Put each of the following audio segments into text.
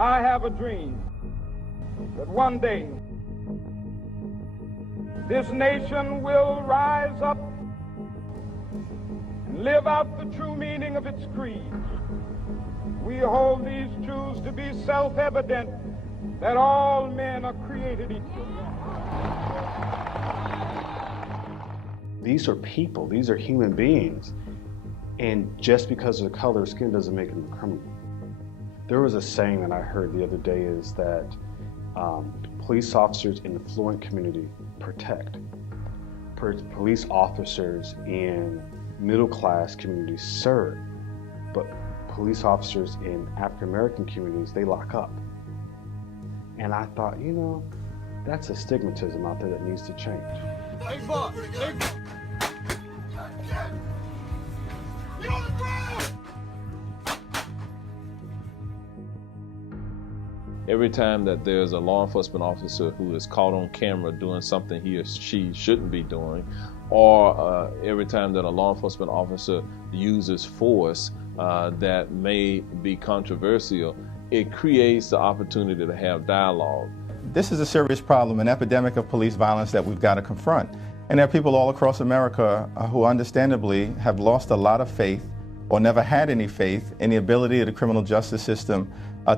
I have a dream that one day this nation will rise up and live out the true meaning of its creed. We hold these truths to be self-evident, that all men are created equal. These are people, these are human beings, and just because of the color of skin doesn't make them a criminal. There was a saying that I heard the other day is that police officers in the affluent community protect. Police officers in middle-class communities serve, but police officers in African-American communities, they lock up. And I thought, you know, that's a stigmatism out there that needs to change. Hey, boss. Hey. Get on the ground! Every time that there's a law enforcement officer who is caught on camera doing something he or she shouldn't be doing, or every time that a law enforcement officer uses force that may be controversial, it creates the opportunity to have dialogue. This is a serious problem, an epidemic of police violence that we've got to confront. And there are people all across America who understandably have lost a lot of faith or never had any faith in the ability of the criminal justice system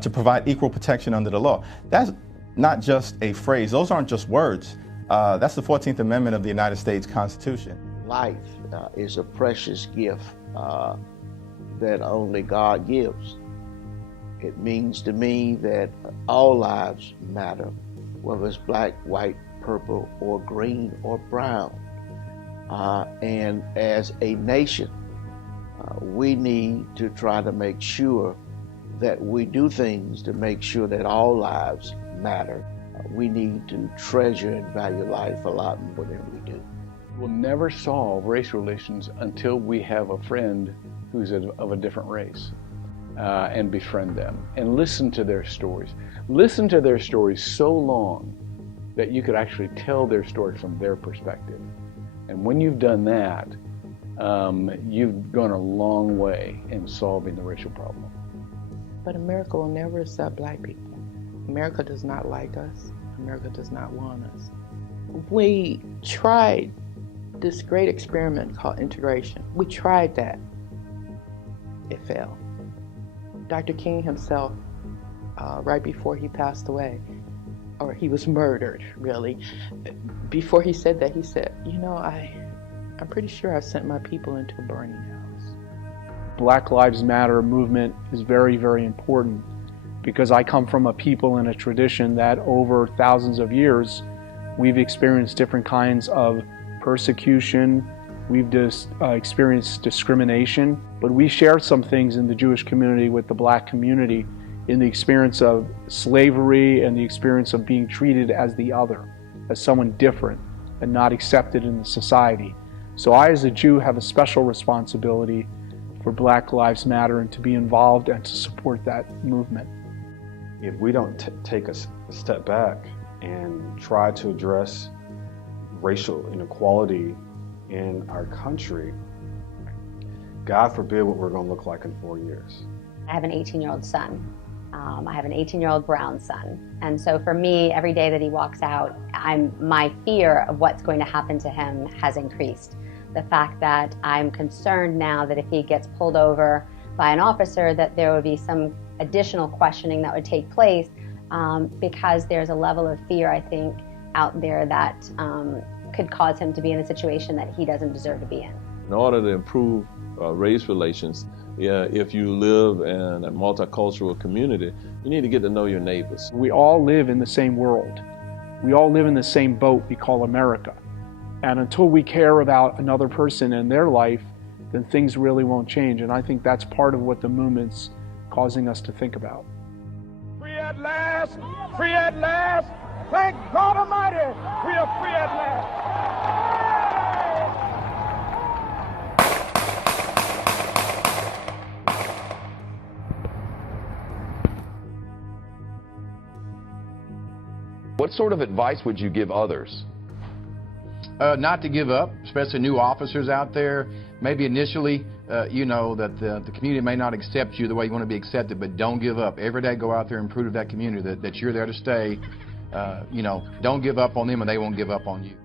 to provide equal protection under the law. That's not just a phrase. Those aren't just words. That's the 14th Amendment of the United States Constitution. Life is a precious gift that only God gives. It means to me that all lives matter, whether it's black, white, purple, or green, or brown. And as a nation, we need to try to make sure that we do things to make sure that all lives matter. We need to treasure and value life a lot more than we do. We'll never solve race relations until we have a friend who's of a different race. And befriend them and listen to their stories. Listen to their stories so long that you could actually tell their story from their perspective. And when you've done that, you've gone a long way in solving the racial problem. But America will never accept black people. America does not like us. America does not want us. We tried this great experiment called integration. We tried that. It failed. Dr. King himself, right before he passed away, or he was murdered, really, before he said that, he said, you know, I'm pretty sure I sent my people into a burning house. Black Lives Matter movement is very, very important because I come from a people and a tradition that over thousands of years, we've experienced different kinds of persecution. We've just experienced discrimination, but we share some things in the Jewish community with the black community in the experience of slavery and the experience of being treated as the other, as someone different and not accepted in the society. So I, as a Jew, have a special responsibility for Black Lives Matter and to be involved and to support that movement. If we don't take a step back and try to address racial inequality in our country, God forbid what we're going to look like in 4 years. I have an 18-year-old son. I have an 18-year-old brown son. And so for me, every day that he walks out, my fear of what's going to happen to him has increased. The fact that I'm concerned now that if he gets pulled over by an officer, that there would be some additional questioning that would take place because there's a level of fear, I think, out there that could cause him to be in a situation that he doesn't deserve to be in. In order to improve race relations, if you live in a multicultural community, you need to get to know your neighbors. We all live in the same world. We all live in the same boat we call America. And until we care about another person and their life, then things really won't change. And I think that's part of what the movement's causing us to think about. Free at last! Free at last! Thank God Almighty, we are free at last! What sort of advice would you give others? Not to give up, especially new officers out there. Maybe initially you know that the community may not accept you the way you want to be accepted, but don't give up. Every day go out there and prove to that community that you're there to stay. You know, don't give up on them and they won't give up on you.